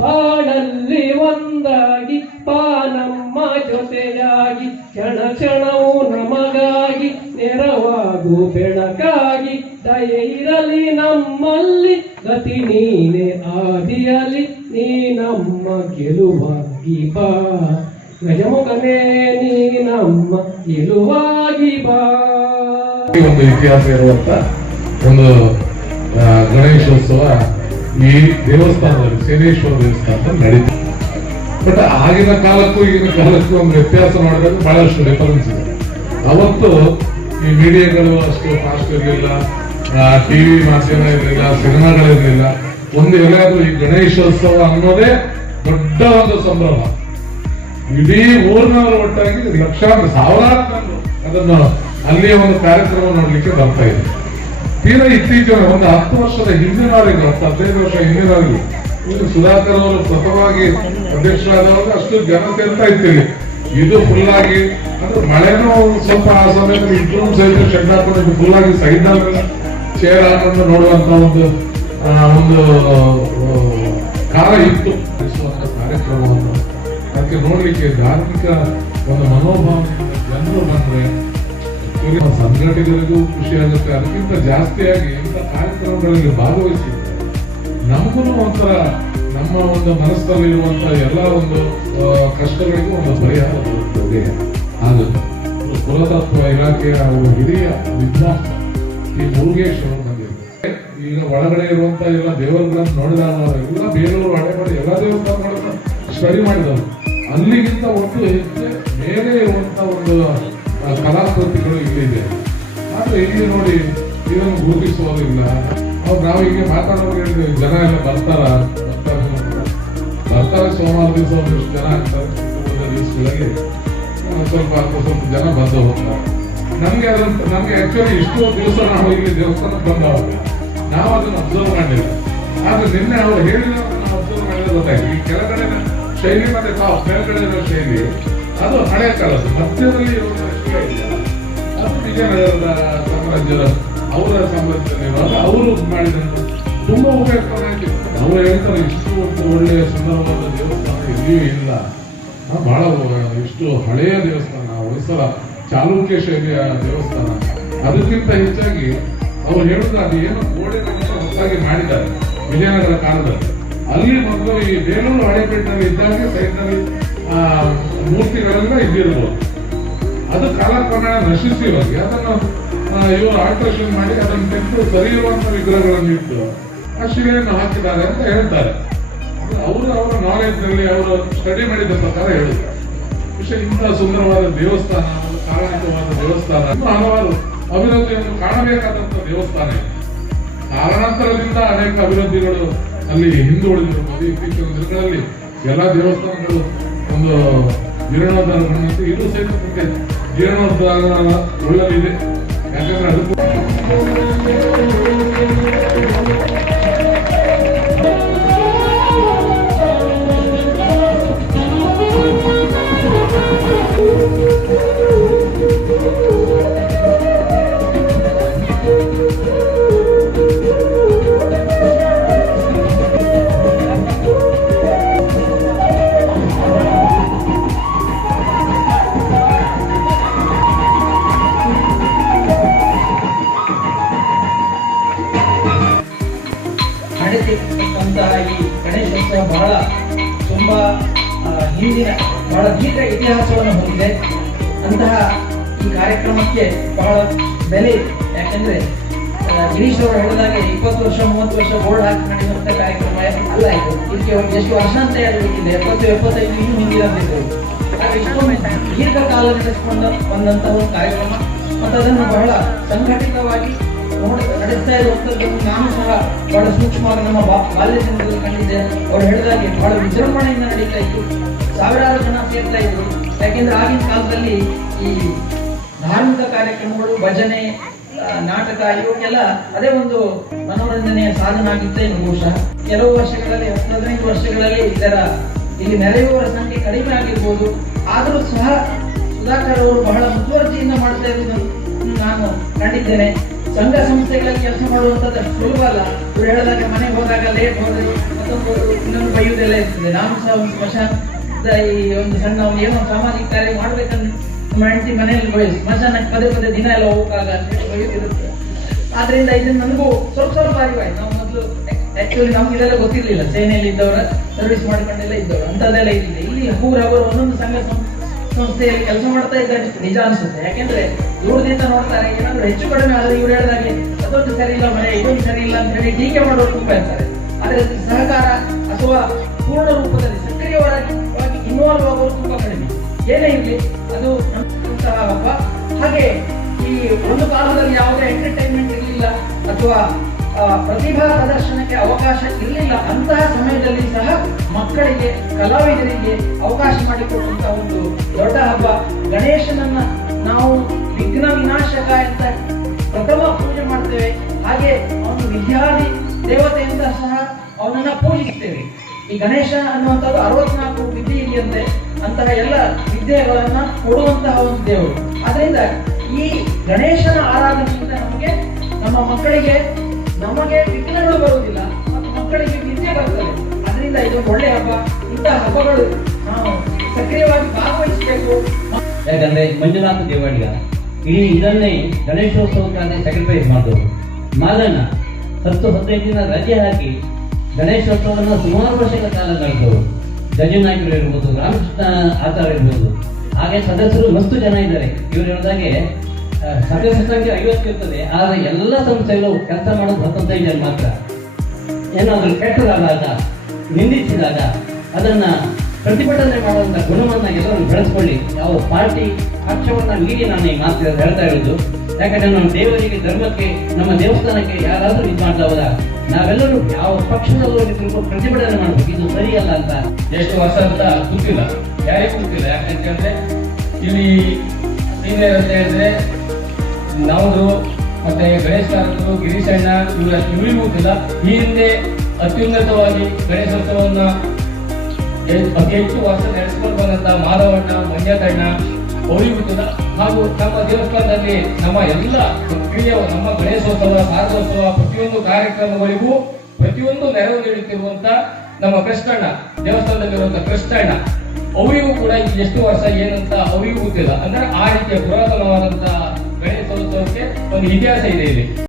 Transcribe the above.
ಬಾಳಲ್ಲಿ ಒಂದಾಗಿ ನಮ್ಮ ಜೊತೆಯಾಗಿ ಕ್ಷಣ ಕ್ಷಣವು ನಮಗಾಗಿ ನೆರವಾಗು ಬೆಳಕಾಗಿ ದಯೆ ಇರಲಿ ನಮ್ಮಲ್ಲಿ ಗತಿ ನೀನೆ ಆದಿಯಲಿ ನೀ ನಮ್ಮ ಗೆಲುವಾಗಿ ಬಾ ಗಜಮುಖನೇ ನೀ ನಮ್ಮ ಗೆಲುವಾಗಿ ಬಾ. ಒಂದು ಇತಿಹಾಸ ಇರುವಂತ ಒಂದು ಗಣೇಶೋತ್ಸವ ಈ ದೇವಸ್ಥಾನದಲ್ಲಿ ಸೇನೇಶ್ವರ ದೇವಸ್ಥಾನದಲ್ಲಿ ನಡೀತು. ಬಟ್ ಆಗಿನ ಕಾಲಕ್ಕೂ ಈಗಿನ ಕಾಲಕ್ಕೂ ಒಂದು ವ್ಯತ್ಯಾಸ ಮಾಡಿದಾಗ ಬಹಳಷ್ಟು ಡಿಫರೆನ್ಸ್ ಇದೆ. ಅವತ್ತು ಈ ಮೀಡಿಯಾಗಳು ಅಷ್ಟು ಫಾಸ್ಟ್ ಇರಲಿಲ್ಲ, ಟಿವಿ ಮಾಧ್ಯಮ ಇರಲಿಲ್ಲ, ಸಿನಿಮಾಗಳಿರಲಿಲ್ಲ. ಒಂದು ಎಲ್ಲಾದ್ರೂ ಈ ಗಣೇಶೋತ್ಸವ ಅನ್ನೋದೇ ದೊಡ್ಡ ಒಂದು ಸಂಭ್ರಮ. ಇಡೀ ಊರಿನವರು ಒಟ್ಟಾಗಿ ಲಕ್ಷಾಂತರ ಸಾವಿರಾರು ಜನರು ಅದನ್ನು ಅಲ್ಲಿಯ ಒಂದು ಕಾರ್ಯಕ್ರಮ ನೋಡ್ಲಿಕ್ಕೆ ಬರ್ತಾ ಇದೆ. ತೀರಾ ಇತ್ತೀಚಿನ ಒಂದು 10 ವರ್ಷದ ಹಿಂದಿನವರೆಗೂ 15 ವರ್ಷ ಹಿಂದಿನವರೆಗೂ ಇನ್ನು ಸುಧಾಕರ್ ಅವರು ಪ್ರಥಮವಾಗಿ ಅಧ್ಯಕ್ಷರಾದವಾಗ ಅಷ್ಟು ಜನ ಸೇರ್ತಾ ಇದ್ದೀವಿ. ಇದು ಫುಲ್ ಆಗಿ ಅಂದ್ರೆ ಮಳೆನೂ ಸ್ವಲ್ಪ ಆ ಸಮಯದಲ್ಲಿ ಇಬ್ಬರು ಸಹಿತ ಶೆಡ್ ಹಾಕೊಂಡು ಫುಲ್ ಆಗಿ ಸೈಡ್ ಚೇರ್ ಹಾಕೊಂಡು ನೋಡುವಂತ ಒಂದು ಕಾಲ ಇತ್ತು ಕಾರ್ಯಕ್ರಮವನ್ನು. ಅದಕ್ಕೆ ನೋಡ್ಲಿಕ್ಕೆ ಧಾರ್ಮಿಕ ಒಂದು ಮನೋಭಾವನೆಯಿಂದ ಜನರು ಬಂದ್ರೆ ಸಂಘಟನೆಗಳಿಗೂ ಖುಷಿ ಆಗುತ್ತೆ. ಅದಕ್ಕಿಂತ ಜಾಸ್ತಿಯಾಗಿ ಇಂಥ ಕಾರ್ಯಕ್ರಮಗಳಲ್ಲಿ ಭಾಗವಹಿಸಿದ್ರೆ ನಮಗೂ ಒಂಥರ ನಮ್ಮ ಒಂದು ಮನಸ್ಸಲ್ಲಿರುವಂತ ಎಲ್ಲ ಒಂದು ಕಷ್ಟಗಳಿಗೂ ಒಂದು ಪರಿಹಾರ ಆಗುತ್ತೆ. ಪುರಾತತ್ವ ಇಲಾಖೆಯ ಹಿರಿಯ ವಿದ್ವಾಂಸ ಈ ಮುರುಗೇಶ್ ಅವರು ಬಂದಿದ್ದಾರೆ. ಈಗ ಒಳಗಡೆ ಇರುವಂತ ಎಲ್ಲ ದೇವರುಗಳನ್ನು ನೋಡಿದಾಗ ಎಲ್ಲ ಬೇಲೂರು ಹಳೆಬಾಡಿ ಎಲ್ಲ ದೇವಸ್ಥಾನಗಳನ್ನು ಸ್ಟಡಿ ಮಾಡಿದವರು. ಅಲ್ಲಿಗಿಂತ ಒಂದು ಹೆಚ್ಚು ಮೇಲೆ ಇರುವಂತ ಒಂದು ಕಲಾಕೃತಿಗಳು ಇಲ್ಲಿದೆ. ಆದ್ರೆ ಇಲ್ಲಿ ನೋಡಿ ಇದನ್ನು ಗುರುತಿಸುವುದಿಲ್ಲ. ನಾವು ಹೀಗೆ ಮಾತಾಡೋರು ಹೇಳಿದ್ರೆ ಜನ ಎಲ್ಲ ಬರ್ತಾರೆ ಸೋಮವಾರ ದಿವಸ ಒಂದಿಷ್ಟು ಜನ ಆಗ್ತಾರೆ. ದಿವಸಗಳಲ್ಲಿ ಸ್ವಲ್ಪ ಜನ ಬಂದು ಹೋಗ್ತಾರೆ. ನಮ್ಗೆ ಆಕ್ಚುಲಿ ಇಷ್ಟು ದಿವಸ ನಾವು ಇಲ್ಲಿ ದೇವಸ್ಥಾನಕ್ಕೆ ಬಂದವಾಗ ನಾವು ಅದನ್ನು ಅಬ್ಸರ್ವ್ ಮಾಡಿಲ್ಲ. ಆದ್ರೆ ನಿನ್ನೆ ಅವರು ಹೇಳಿದ ನಾವು ಅಬ್ಸರ್ವ್ ಮಾಡಿದ್ರೆ ಗೊತ್ತಾಯ್ತು. ಈ ಕೆಳಗಡೆ ಶೈಲಿ ಮತ್ತೆ ಮೇಲ್ಗಡೆ ಇರೋ ಶೈಲಿ ಅದು ಹಳೆ ಕಾಲದ್ದು. ಮಧ್ಯದಲ್ಲಿ ಅದು ವಿಜಯನಗರದ ಸಾಮ್ರಾಜ್ಯದ ಅವರ ಸಾಮ್ರಾಜ್ಯದಲ್ಲಿ ಅವರು ಮಾಡಿದಂತ ತುಂಬಾ ಉಪಯುಕ್ತವಾಗಿ ಅವರು ಹೇಳ್ತಾರೆ. ಇಷ್ಟು ಒಂದು ಒಳ್ಳೆಯ ಸುಂದರವಾದ ದೇವಸ್ಥಾನ ಎಲ್ಲಿಯೂ ಇಲ್ಲ. ಬಹಳ ಇಷ್ಟು ಹಳೆಯ ದೇವಸ್ಥಾನ, ಹೊಯ್ಸಳ ಚಾಲುಕ್ಯ ಶೈಲಿಯ ದೇವಸ್ಥಾನ. ಅದಕ್ಕಿಂತ ಹೆಚ್ಚಾಗಿ ಅವ್ರು ಹೇಳಿದ್ರೆ ಅದು ಏನು ಗೋಡೆ ಹೊಸದಾಗಿ ಮಾಡಿದ್ದಾರೆ ವಿಜಯನಗರ ಕಾಲದಲ್ಲಿ. ಅಲ್ಲಿ ಮೊದಲು ಈ ಬೇಲೂರು ಹಳೆಪೇಟೆನಲ್ಲಿ ಇದ್ದಾಗ ಸೈಡ್ನಲ್ಲಿ ಮೂರ್ತಿಗಳೆಲ್ಲ ಇದ್ದಿರ್ಬೋದು. ಅದು ಕಾಲಕ್ರಮೇಣ ನಶಿಸಿವಾಗಿ ಅದನ್ನು ಇವರು ಆಲ್ಟ್ರೇಷನ್ ಮಾಡಿ ಅದನ್ನು ತೆಗೆದು ಸರಿ ಇರುವಂತ ವಿಗ್ರಹಗಳನ್ನು ಇಟ್ಟು ಆ ಶಿಲೆಯನ್ನು ಹಾಕಿದ್ದಾರೆ ಅಂತ ಹೇಳ್ತಾರೆ. ಅವರು ಅವರ ನಾಲೆಜ್ ನಲ್ಲಿ ಅವರು ಸ್ಟಡಿ ಮಾಡಿದ ಪ್ರಕಾರ ಹೇಳಿದ್ದಾರೆ. ವಿಷಯ ಇಂತಹ ಸುಂದರವಾದ ದೇವಸ್ಥಾನ, ಕಾರಣಿಕವಾದ ದೇವಸ್ಥಾನ, ಹಲವಾರು ಅಭಿವೃದ್ಧಿಯನ್ನು ಕಾಣಬೇಕಾದಂತ ದೇವಸ್ಥಾನ ಇದೆ. ಕಾರಣಾಂತರದಿಂದ ಅನೇಕ ಅಭಿವೃದ್ಧಿಗಳು ಅಲ್ಲಿ ಹಿಂದುಳಿದಿರಬಹುದು. ಇತ್ತೀಚಿನ ದಿನಗಳಲ್ಲಿ ಎಲ್ಲಾ ದೇವಸ್ಥಾನಗಳು ಒಂದು ಜೀರ್ಣೋದ್ಧಾರಗೊಂಡಂತೆ ಇದು ಸಹಿತ ಜೀರ್ಣೋದ್ಧಾರ ಒಳ್ಳೆದಿದೆ. ಯಾಕಂದ್ರೆ ಅದಕ್ಕೂ ಈ ಗಣೇಶೋತ್ಸವ ಬಹಳ ತುಂಬಾ ಹಿಂದಿನ ಬಹಳ ದೀರ್ಘ ಇತಿಹಾಸವನ್ನು ಹೊಂದಿದೆ. ಅಂತಹ ಈ ಕಾರ್ಯಕ್ರಮಕ್ಕೆ ಬಹಳ ಬೆಲೆ ಇದೆ. ಯಾಕಂದ್ರೆ ಗಿರೀಶ್ ಅವರು ಹೇಳಿದಾಗೆ 20 ವರ್ಷ 30 ವರ್ಷ ಬೋರ್ಡ್ ಹಾಕಿ ನಡೆಯುವಂತ ಕಾರ್ಯಕ್ರಮ ಅಲ್ಲ ಇದು. ಇದಕ್ಕೆ ಎಷ್ಟು ವರ್ಷ ಅಂತ ಹೇಳಬೇಕಿದೆ, 70-75 ಇನ್ನೂ ಹಿಂದಿರಬೇಕು. ಹಾಗೆ ಇಷ್ಟೊಂದು ದೀರ್ಘಕಾಲ ನಡೆಸಿಕೊಂಡು ಬಂದಂತಹ ಒಂದು ಕಾರ್ಯಕ್ರಮ ಮತ್ತು ಅದನ್ನು ಬಹಳ ಸಂಘಟಿತವಾಗಿ ನಡೆಸ್ತಾ ಇರುವಂತದ್ದನ್ನು ನಾನು ಸಹ ಬಹಳ ಸೂಕ್ಷ್ಮವಾಗಿ ನಮ್ಮ ಬಾಲ್ಯ ದಿನದಲ್ಲಿ ಕಂಡಿದ್ದೆ. ಅವ್ರು ಹೇಳಿದಾಗೆ ಬಹಳ ವಿಜೃಂಭಣೆಯಿಂದ ನಡೀತಾ ಇತ್ತು. ಸಾವಿರಾರು ಜನ ಸೇರ್ತಾ ಇದ್ರು. ಯಾಕೆಂದ್ರೆ ಆಗಿನ ಕಾಲದಲ್ಲಿ ಈ ಧಾರ್ಮಿಕ ಕಾರ್ಯಕ್ರಮಗಳು, ಭಜನೆ, ನಾಟಕ ಇವಕ್ಕೆಲ್ಲ ಅದೇ ಒಂದು ಮನೋರಂಜನೆಯ ಸಾಧನ ಆಗಿತ್ತೆ. ಬಹುಶಃ ಕೆಲವು ವರ್ಷಗಳಲ್ಲಿ 15 ವರ್ಷಗಳಲ್ಲಿ ಇಲ್ಲಿ ನೆರೆಯುವವರ ಸಂಖ್ಯೆ ಕಡಿಮೆ ಆಗಿರ್ಬೋದು. ಆದರೂ ಸಹ ಸುಧಾಕರ್ ಅವರು ಬಹಳ ಮುತುವರ್ಜಿಯಿಂದ ಮಾಡ್ತಾ ಇರುವುದನ್ನು ನಾನು ಕಂಡಿದ್ದೇನೆ. ಸಂಘ ಸಂಸ್ಥೆಗಳಲ್ಲಿ ಕೆಲಸ ಮಾಡುವಂಥದ್ದು ಅಷ್ಟು ಸುಲಭ ಅಲ್ಲ. ಇವರು ಹೇಳಿದಾಗ ಮನೆಗೆ ಹೋದಾಗ ಲೇಟ್ ಹೋದ್ರೆ ಮತ್ತು ಮತ್ತೊಂದು ಇನ್ನೊಂದು ಬೈಯುವುದೆಲ್ಲ ಇರ್ತದೆ. ನಾನು ಸಹ ಒಂದು ಸ್ಮಶಾನದ ಈ ಒಂದು ಸಣ್ಣ ಒಂದು ಏನೋ ಸಾಮಾಜಿಕ ಕಾರ್ಯ ಮಾಡ್ಬೇಕಂತ ನಮ್ಮ ಹೆಂಡತಿ ಮನೆಯಲ್ಲಿ ಬಯಲು ಸ್ಮಶಾನಕ್ಕೆ ಪದೇ ಪದೇ ದಿನ ಎಲ್ಲ ಹೋಗಾಗ ಅಂತ ಹೇಳಿ ಬೈಯುತ್ತಿರುತ್ತೆ. ಆದ್ರಿಂದ ಇದನ್ನು ನನಗೂ ಸ್ವಲ್ಪ ಅರಿವಾಯ್ತು. ನಾವು ಮೊದಲು ಆಕ್ಚುಲಿ ನಮ್ಗೆ ಇದೆಲ್ಲ ಗೊತ್ತಿರ್ಲಿಲ್ಲ. ಸೇನೆಯಲ್ಲಿ ಇದ್ದವರ ಸರ್ವಿಸ್ ಮಾಡ್ಕೊಂಡೆಲ್ಲ ಇದ್ದವರು ಅಂತದೆಲ್ಲ ಇರಲಿಲ್ಲ. ಇಲ್ಲಿ ಅವರು ಒಂದೊಂದು ಸಂಘ ಸಂಸ್ಥೆಯಲ್ಲಿ ಕೆಲಸ ಮಾಡ್ತಾ ಇದ್ದಾರೆ ನಿಜ ಅನ್ಸುತ್ತೆ. ಯಾಕೆಂದ್ರೆ ದೂರದಿಂದ ನೋಡ್ತಾರೆ, ಏನಾದ್ರು ಹೆಚ್ಚು ಕಡಿಮೆ ಆದ್ರೆ ಇವ್ರು ಹೇಳಿದಾಗೆ ಅದೊಂದು ಸರಿ ಇಲ್ಲ ಮನೆ, ಇದೊಂದು ಸರಿ ಇಲ್ಲ ಅಂತ ಹೇಳಿ ಟೀಕೆ ಮಾಡೋರು ತುಂಬಾ ಇರ್ತಾರೆ. ಆದ್ರೆ ಸಹಕಾರ ಅಥವಾ ಪೂರ್ಣ ರೂಪದಲ್ಲಿ ಸಕ್ರಿಯವಾಗಿ ಇನ್ವಾಲ್ವ್ ಆಗೋರು ತುಂಬಾ ಕಡಿಮೆ. ಏನೇ ಇರಲಿ ಅದು ನಮ್ಮಂತಹ ಹಬ್ಬ. ಹಾಗೆ ಈ ಒಂದು ಕಾಲದಲ್ಲಿ ಯಾವುದೇ ಎಂಟರ್ಟೈನ್ಮೆಂಟ್ ಇರಲಿಲ್ಲ ಅಥವಾ ಪ್ರತಿಭಾ ಪ್ರದರ್ಶನಕ್ಕೆ ಅವಕಾಶ ಇರಲಿಲ್ಲ. ಅಂತಹ ಸಮಯದಲ್ಲಿ ಸಹ ಮಕ್ಕಳಿಗೆ, ಕಲಾವಿದರಿಗೆ ಅವಕಾಶ ಮಾಡಿಕೊಡುವಂತಹ ಒಂದು ದೊಡ್ಡ ಹಬ್ಬ ಗಣೇಶನನ್ನ ನಾವು ವಿಘ್ನ ವಿನಾಶಕ ಅಂತ ಪ್ರಥಮ ಪೂಜೆ ಮಾಡ್ತೇವೆ. ಹಾಗೆ ಅವನು ವಿದ್ಯಾದಿ ದೇವತೆಯಿಂದ ಸಹ ಅವನನ್ನ ಪೂಜಿಸ್ತೇವೆ. ಈ ಗಣೇಶ ಅನ್ನುವಂಥದ್ದು 64 ವಿದ್ಯೆ ಇದೆಯಂತೆ. ಅಂತಹ ಎಲ್ಲ ವಿದ್ಯೆಗಳನ್ನ ಕೊಡುವಂತಹ ಒಂದು ದೇವರು. ಆದ್ರಿಂದ ಈ ಗಣೇಶನ ಆರಾಧನೆಯಿಂದ ನಮ್ಮ ಮಕ್ಕಳಿಗೆ ನಮಗೆ ವಿಘ್ನಗಳು ಬರುವುದಿಲ್ಲ ಮತ್ತು ಮಕ್ಕಳಿಗೆ ವಿದ್ಯೆ ಬರ್ತದೆ. ಅದರಿಂದ ಇದೊಂದು ಒಳ್ಳೆ ಹಬ್ಬ. ಇಂತಹ ಹಬ್ಬಗಳು ನಾವು ಸಕ್ರಿಯವಾಗಿ ಭಾಗವಹಿಸಬೇಕು. ಯಾಕಂದ್ರೆ ಮಂಜುನಾಥ ದೇವಾಡಿಗ ಇಡೀ ಇದನ್ನೇ ಗಣೇಶೋತ್ಸವಕ್ಕಾಗಿ ಸ್ಯಾಕ್ರಿಫೈಸ್ ಮಾಡಿದವರು. ಮಾದಣ್ಣ 10-15 ದಿನ ರಜೆ ಹಾಕಿ ಗಣೇಶೋತ್ಸವವನ್ನು ಸುಮಾರು ವರ್ಷಗಳ ಕಾಲ ನಡೆದವರು. ಗಜನಾಯಕರು ಇರ್ಬೋದು, ರಾಮಕೃಷ್ಣ ಆಚಾರ ಇರ್ಬೋದು, ಹಾಗೆ ಸದಸ್ಯರು ಮಸ್ತು ಜನ ಇದ್ದಾರೆ. ಇವರು ಹೇಳಿದಾಗೆ ಸದಸ್ಯ ಸಂಖ್ಯೆ 50 ಇರ್ತದೆ. ಆದರೆ ಎಲ್ಲ ಸಂಸ್ಥೆಗಳು ಕೆಲಸ ಮಾಡೋದು 25 ಜನ ಮಾತ್ರ. ಏನಾದರೂ ಕೆಟ್ಟದಾದಾಗ, ನಿಂದಿಸಿದಾಗ ಅದನ್ನ ಪ್ರತಿಭಟನೆ ಮಾಡುವಂತ ಗುಣವನ್ನ ಎಲ್ಲರೂ ಬೆಳೆಸ್ಕೊಳ್ಳಿ. ಯಾವ ಪಾರ್ಟಿ ಪಕ್ಷವನ್ನ ಮೀರಿ ನಾನು ಈ ಮಾತು ಹೇಳ್ತಾ ಇರೋದು. ಯಾಕಂದ್ರೆ ನಮ್ಮ ದೇವರಿಗೆ, ಧರ್ಮಕ್ಕೆ, ನಮ್ಮ ದೇವಸ್ಥಾನಕ್ಕೆ ಯಾರಾದ್ರೂ ಇದು ಮಾಡ್ತಾ ಹೋದ ನಾವೆಲ್ಲರೂ ಯಾವ ಪಕ್ಷದಲ್ಲೂ ಪ್ರತಿಭಟನೆ ಮಾಡ್ಬೇಕು. ಇದು ಸರಿಯಲ್ಲ ಅಂತ ಎಷ್ಟು ವರ್ಷ ಅಂತ ಗೊತ್ತಿಲ್ಲ, ಯಾರಿಗೂ ಗೊತ್ತಿಲ್ಲ. ಯಾಕಂತಂದ್ರೆ ಇಲ್ಲಿ ಸೀನಿಯರ್ ಅಂತ ಹೇಳಿದ್ರೆ ನಮ್ಮದು ಮತ್ತೆ ಗಣೇಶ ಕಾರಕರು, ಗಿರೀಶ್ ಅಣ್ಣ ಇವರಿಗೂ ಗೊತ್ತಿಲ್ಲ. ಈ ಹಿಂದೆ ಅತ್ಯುನ್ನತವಾಗಿ ಗಣೇಶೋತ್ಸವನ್ನ ಅತಿ ಹೆಚ್ಚು ವರ್ಷ ನಡೆಸ್ಕೊಂಡು ಬಂದಂತ ಮಾಧವಣ್ಣ, ಮಂಜಣ್ಣ ಅವರಿಗೂ ಗೊತ್ತಿಲ್ಲ. ಹಾಗೂ ನಮ್ಮ ದೇವಸ್ಥಾನದಲ್ಲಿ ನಮ್ಮ ಎಲ್ಲ ಕ್ರಿಯೆ, ನಮ್ಮ ಗಣೇಶೋತ್ಸವ, ಶಾರದೋತ್ಸವ, ಪ್ರತಿಯೊಂದು ಕಾರ್ಯಕ್ರಮಗಳಿಗೂ ಪ್ರತಿಯೊಂದು ನೆರವು ನೀಡುತ್ತಿರುವಂತ ನಮ್ಮ ಕೃಷ್ಣಣ್ಣ, ದೇವಸ್ಥಾನದಲ್ಲಿರುವಂತ ಕೃಷ್ಣಣ್ಣ ಅವರಿಗೂ ಕೂಡ ಎಷ್ಟು ವರ್ಷ ಏನಂತ ಅವರಿಗೂ ಗೊತ್ತಿಲ್ಲ. ಅಂದ್ರೆ ಆ ರೀತಿಯ ಪುರಾತನವಾದಂತ ಗಣೇಶೋತ್ಸವಕ್ಕೆ ಒಂದು ಇತಿಹಾಸ ಇದೆ ಇಲ್ಲಿ.